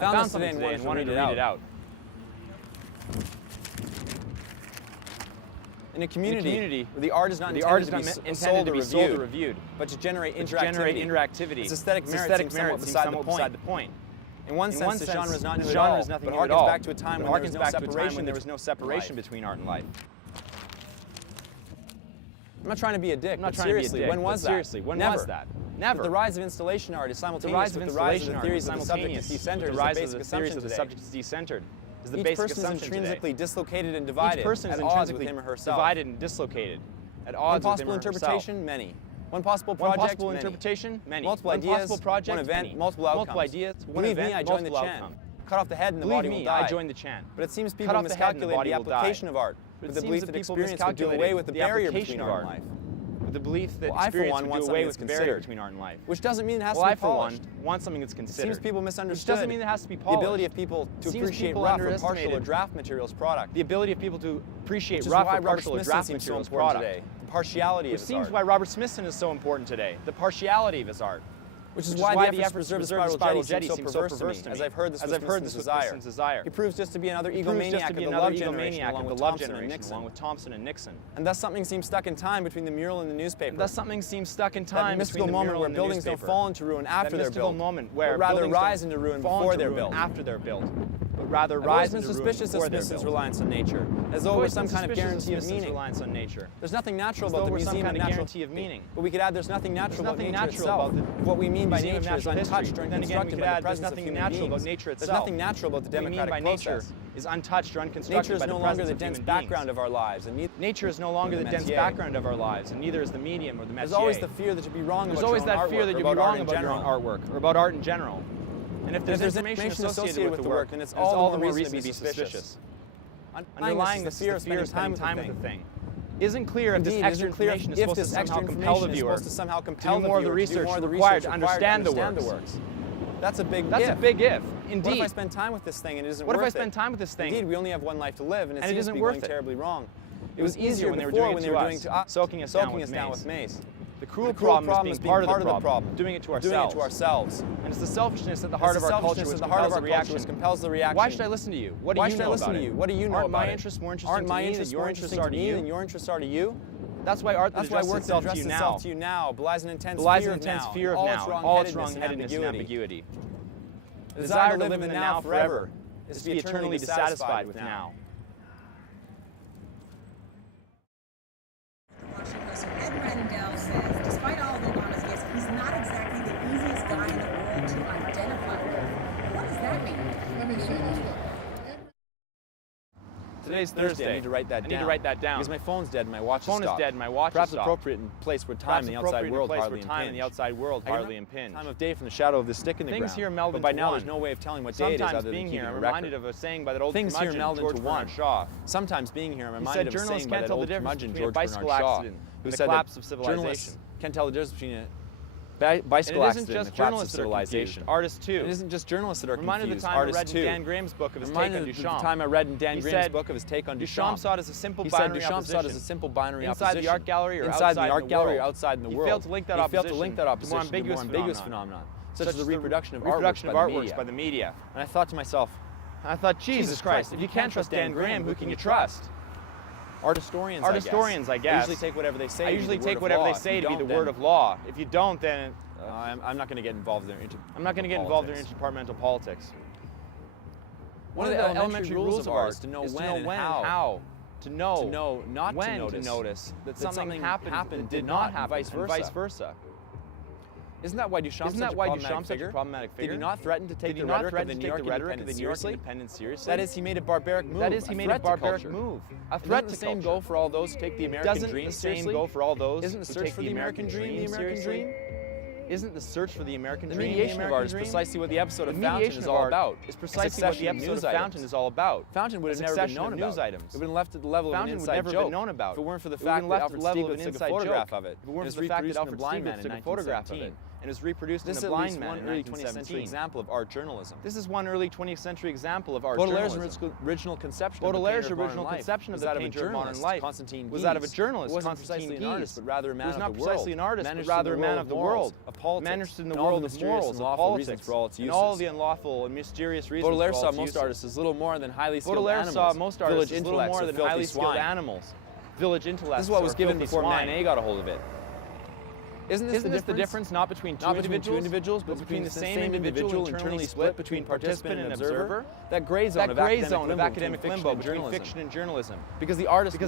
I found something today and wanted to read it out. In a community where the art is not intended to be sold or reviewed, but to generate interactivity, its aesthetic merit seems somewhat beside the point. In one sense, the genre is not new at all, but harkens back to a time when there was no separation between art and life. I'm not trying to be a dick, but seriously, when was that? Never. But the rise of installation art is simultaneous with the rise of the theories that the subject is decentered, is the basic assumption today. Each person is intrinsically dislocated and divided, at odds with him or herself. Divided and dislocated, at odds with him or herself. One possible interpretation, many. One possible project, many. Multiple ideas, one event, multiple outcomes. Believe me, I joined the chant. Cut off the head and the body will die. I joined the chant. But it seems people miscalculate the application of art, with the belief that experience would do away with the barrier between art and life. With the belief that experience would do away with the barrier between art and life. Which doesn't mean it has to be polished. I, for one, want something that's considered. It seems people misunderstood. Which doesn't mean it has to be polished. The ability of people to appreciate rough or partial or draft materials product. The ability of people to appreciate rough or partial or draft materials product. The partiality of his art. Which seems why Robert Smithson is so important today. The partiality of his art. Which is why the efforts to preserve the spiral jetty seem so perverse to me, as I've heard this with Smithson's desire. He proves just to be another egomaniac of the love generation, along with Thompson and Nixon. And thus something seems stuck in time between the mural and the newspaper. That mystical moment where buildings don't fall into ruin after they're built, but rather rise into ruin before they're built. I've always been suspicious of Smithson's reliance on nature, as though it was some kind of guarantee of meaning. There's nothing natural about the museum of natural meaning. But we could add there's nothing natural about nature itself. What we mean by nature is untouched or unconstructed by the presence of human beings. There's nothing natural about the democratic process. Is untouched or unconstructed by the presence of human beings. Nature is no longer the dense background of our lives, and nature is no longer the dense background of our lives, and neither is the medium or the métier. There's always the fear that you'd be wrong about your own artwork. There's always that fear that you'd be wrong about your own artwork, or about art in general. And if there's information associated with the work, then it's all the more reason to be suspicious. Underlying this fear of spending time with the thing. Isn't clear if this extra information is supposed to somehow compel the viewer to do more of the research required to understand the works. That's a big if. Indeed. What if I spend time with this thing and it isn't worth it? What if I spend time with this thing? Indeed, we only have one life to live, and it seems to be going terribly wrong. It was easier when they were doing it to us, soaking us down with mace. The cruel problem is being part of the problem, doing it to ourselves. And it's the selfishness at the heart of our culture which compels the reaction. Why should I listen to you? What do you know about it? What do you know about it? Aren't my interests more interesting to me than your interests are to you? That's why art that addresses itself to you now belies an intense fear of now, all its wrong-headedness and ambiguity. The desire to live in the now forever is to be eternally dissatisfied with now. Says, despite all of Obama's gifts, he's not exactly the easiest guy in the world to identify with. What does that mean? Today's Thursday. I need to write that down. Because my phone's dead and my watch is stopped. Perhaps appropriate in place where time and the outside world hardly impinge. Time of day from the shadow of the stick in the ground. But by now there's no way of telling what day it is other than keeping a record. Of a saying by that old Things here meld into one. Shaw. Sometimes being here, I'm reminded of a saying by that old curmudgeon George Bernard Shaw, who said that journalists can't tell the difference between a bicycle accident and the collapse of civilization. Artists too. It isn't just journalists that are confused. Artists too. Dan Graham's book of his take on Duchamp. The time I read in Dan Graham's book of his take on Duchamp. Duchamp saw it as a simple binary opposition. Inside the art gallery or outside in the world. He failed to link that opposition to a more ambiguous phenomenon, such as the reproduction of artworks by the media. And I thought to myself, Jesus Christ, if you can't trust Dan Graham, who can you trust? Art historians, I guess. I usually take whatever they say to be the word of law. If you don't, then I'm not going to get involved in their interdepartmental politics. One of the elementary rules of art is to know when and how. To know not when to notice that something happened did not happen, and vice versa. Isn't that why Duchamp's such a problematic figure? Did he not threaten to take the rhetoric of the New York Independent seriously? That is, he made a barbaric move. A threat to the same go for all those who take the American dream seriously? Isn't the search for the American dream the American dream? Isn't the search for the American dream the mediation of art is precisely what the episode of Fountain is all about. Fountain would have never been known about. It would have been left at the level of an inside joke. If it weren't for the fact that Alfred Stieglitz took a photograph of it. If it weren't for the fact that Alfred Stieglitz took a photograph of it. and is reproduced in This The is Blind Man one in early 20th 1917. century example of art journalism. This is one early 20th century example of art Baudelaire's journalism. original conception Baudelaire's of the original conception of the painter of modern life was that of a journalist, who wasn't Constantine precisely an artist, but rather a man who was of not the precisely world, an artist, but managed rather a in the man world of the of world, morals, of politics, managed in the and all world the of mysterious morals, and of lawful politics, reasons for all its and uses. all the unlawful and mysterious reasons Baudelaire for all saw its most uses. artists as little more than highly skilled Baudelaire animals, saw most artists village as little more intellects, or than filthy highly skilled swine. animals, village intellects. This is what was or given filthy before swine. Manet got a hold of it. Isn't this the difference not between two individuals, but between the same individual internally split between participant and observer? That gray zone of academic limbo between fiction and journalism. Because the artist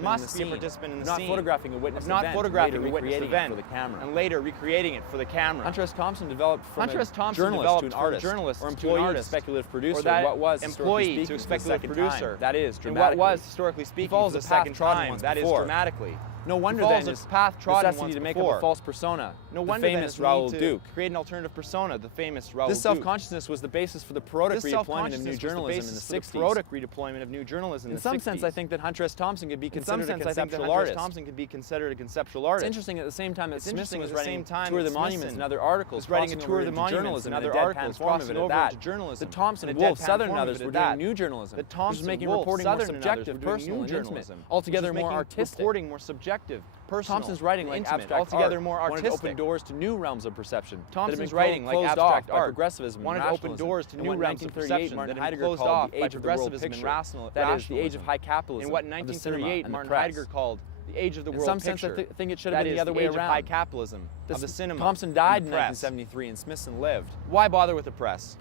must be a participant in the scene, not photographing a witness not event, photographing later a witness recreating event it for the camera. and later recreating it for the camera. Hunter S. Thompson developed from Hunter S. a Thompson journalist developed to an from a artist, journalist or to employee an to artist, speculative producer, or that what was employee to a historically speculative speaking, producer. that is, and dramatically. what was historically speaking follows for a the path second trodden time, once that is before. dramatically. No wonder follows then a path trodden necessity once to make before. up a false persona. No the wonder famous then Raoul need Duke. to create an alternative persona, the famous Raoul This Duke. self-consciousness was the basis for the parodic redeployment of new journalism in the 60s. Parodic redeployment of new journalism In the some 60s. sense, I think that Hunter S. Thompson could be considered a I think that conceptual Hunter S. artist. Thompson could be considered a conceptual artist. It's interesting at the same time that It's Smithson was interesting at the writing same time Tour of the that Monuments Smithson and other articles, was writing a crossing Tour over of the into Monuments journalism and in a other deadpan articles, form of crossing it over at that. into journalism The Thompson in a and Wolfe, deadpan Southern form and of others it were at doing that. new journalism, The which Thompson, was making Wolfe, reporting more Southern and others subjective, were doing personal, new and intimate, journalism, altogether which was more making artistic. reporting more subjective, personal, Thompson's writing, and like intimate, abstract altogether art, more wanted to artistic. open doors to new realms of perception. Thompson's writing, like abstract by art, progressivism wanted and to open rationalism, doors to and new what realms of 1938 perception Martin that had been Heidegger closed called off the by age of the world progressivism and picture. That is, the age of high capitalism, in what of the cinema 1938 and the Martin press. Heidegger called the age of the In world some sense, picture. I think it should have That been is the other way age of high around. capitalism of the cinema. Thompson died and in press. 1973 and Smithson lived. Why bother with the press?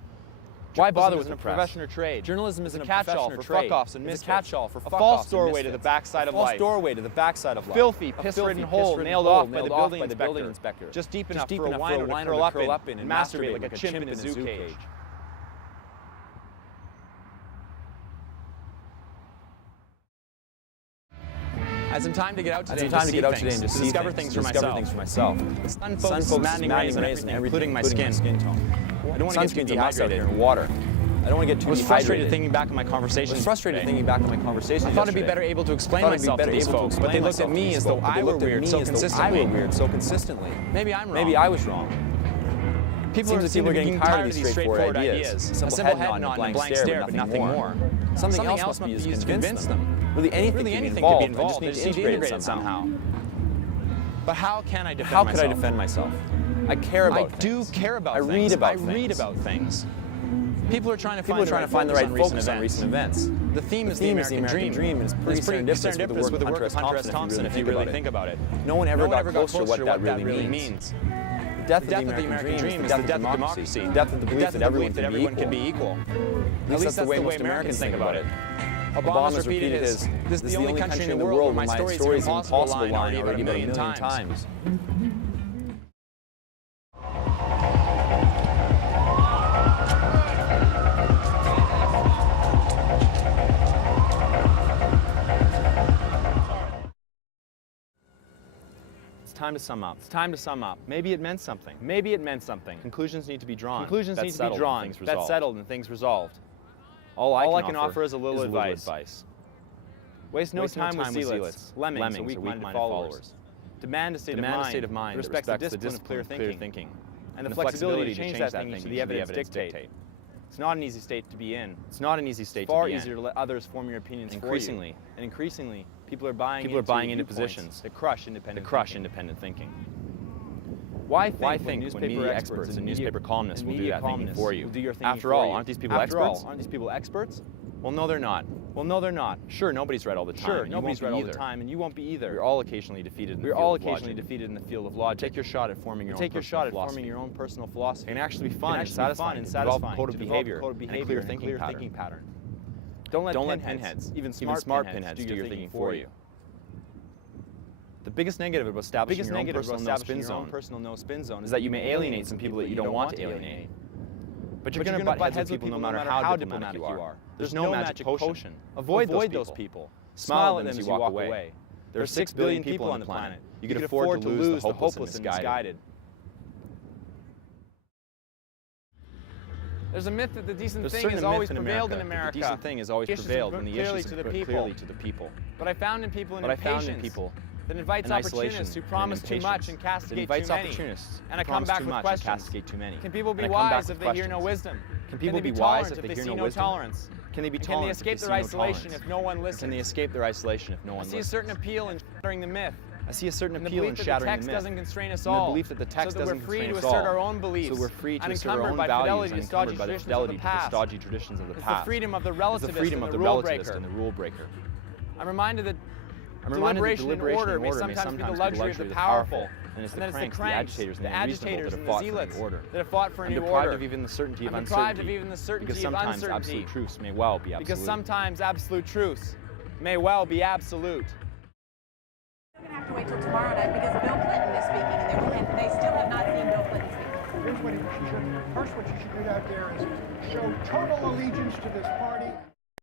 Why bother with Journalism the isn't a press? profession or trade. Journalism It's isn't a a catch-all profession for or trade. fuck-offs and It's a misfits. catch-all for A fuck-offs false and doorway to the misfits. backside of A false life. doorway to the backside of life. Filthy, A piss-ridden filthy, hole piss-ridden nailed hole off by nailed the off building by the building inspector. inspector. Just deep enough deep for a enough wino to curl up in and masturbate like a chimp in a zoo cage. I had some time to get out today and just discover things for myself. The sun focuses maddening rays on everything, including my skin tone. I don't want to get too dehydrated in water. I don't want to get too I was frustrated dehydrated. thinking back on my conversations. I thought I'd be better able to explain myself to these folks, but they looked at me as though I were weird so consistently. Maybe I'm wrong. Maybe I was wrong. People are getting tired of these straightforward ideas. A simple head nod and a blank stare, but nothing more. Something else must be used to convince them. Really Anything could be involved. They just need to integrate it somehow. But how can I defend myself? How could I defend myself? I care about things. I do care about I things. read about I read about things. People are trying to find the right focus on recent events. The theme is the American dream, and it's pretty serendipitous with the work of Hunter S. Thompson if you really think about it. No one ever got closer to what that really means. The death of the American dream is the death of democracy. The death of the belief that everyone can be equal. At least that's the way most Americans think about it. Obama's repeated his, "This is the only country in the world where my stories are impossible" line already about a million times. Time to sum up. It's time to sum up. Maybe it meant something. Maybe it meant something. Conclusions need to be drawn. Conclusions need to be drawn. That's settled and things resolved. All I can offer is a little advice. Waste no time with zealots, lemmings, and weak-minded followers. Demand a state of mind that respects the discipline of clear thinking, and the flexibility to change that thinking to the evidence dictate. It's not an easy state to be in. It's not an easy state to be in. Far easier to let others form your opinions for you. And increasingly, people are buying into positions that crush independent thinking. Why think when media experts and newspaper columnists will do that thinking for you? After all, aren't these people experts? Well, no, they're not. Sure, nobody's right all the time. And you won't be either. We're all occasionally defeated in the field of logic. Take your shot at forming your own personal philosophy. It can actually be fun and satisfying to develop a code of behavior and a clear thinking pattern. Don't let pinheads, even smart pinheads, do your thinking for you. The biggest negative about establishing your own personal no-spin zone is that you may alienate some people that you don't want to alienate. But you're going to butt heads with people no matter how diplomatic you are. There's no magic potion. Avoid those people. Smile at them as you walk away. There are 6 billion people on the planet. You can afford to lose the hopeless and misguided. There's a myth that the decent thing has always prevailed in America. The decent thing has always prevailed when the issues are put clearly to the people. But I found in people an impatience that invites opportunists who promise too much and castigate too many. And I come back with questions. Can people be wise if they hear no wisdom? Can they be tolerant if they see no tolerance? Can they be Can they tolerant escape if they their see no isolation tolerance? if no one listens? Can they escape their isolation if no one I see a listens? certain appeal in shattering the myth. I see a certain And the appeal in belief that the shattering the text myth. doesn't constrain us And the all. belief that the text so that we're doesn't free constrain to us assert all. our own beliefs. So we're free to assert our unencumbered own by values, fidelity to stodgy unencumbered by the traditions of fidelity the to the past. stodgy traditions of the It's past. the freedom of the It's relativist the freedom and of the the rule relativist breaker. and the rule breaker. I'm reminded that I'm reminded that deliberation and order may sometimes be the luxury of the powerful. and it's And the then it's the cranks, cranks, the agitators, and and the the zealots order. that have fought for a I'm new deprived order. of even the certainty of I'm deprived uncertainty. of even the certainty Because of sometimes uncertainty. absolute truths may well be absolute. Because sometimes absolute truths may well be absolute. We're going to have to wait till tomorrow night because Bill Clinton is speaking, and they still have not seen Bill Clinton speak. Here's what she should, first what she should do out there is show total allegiance to this party.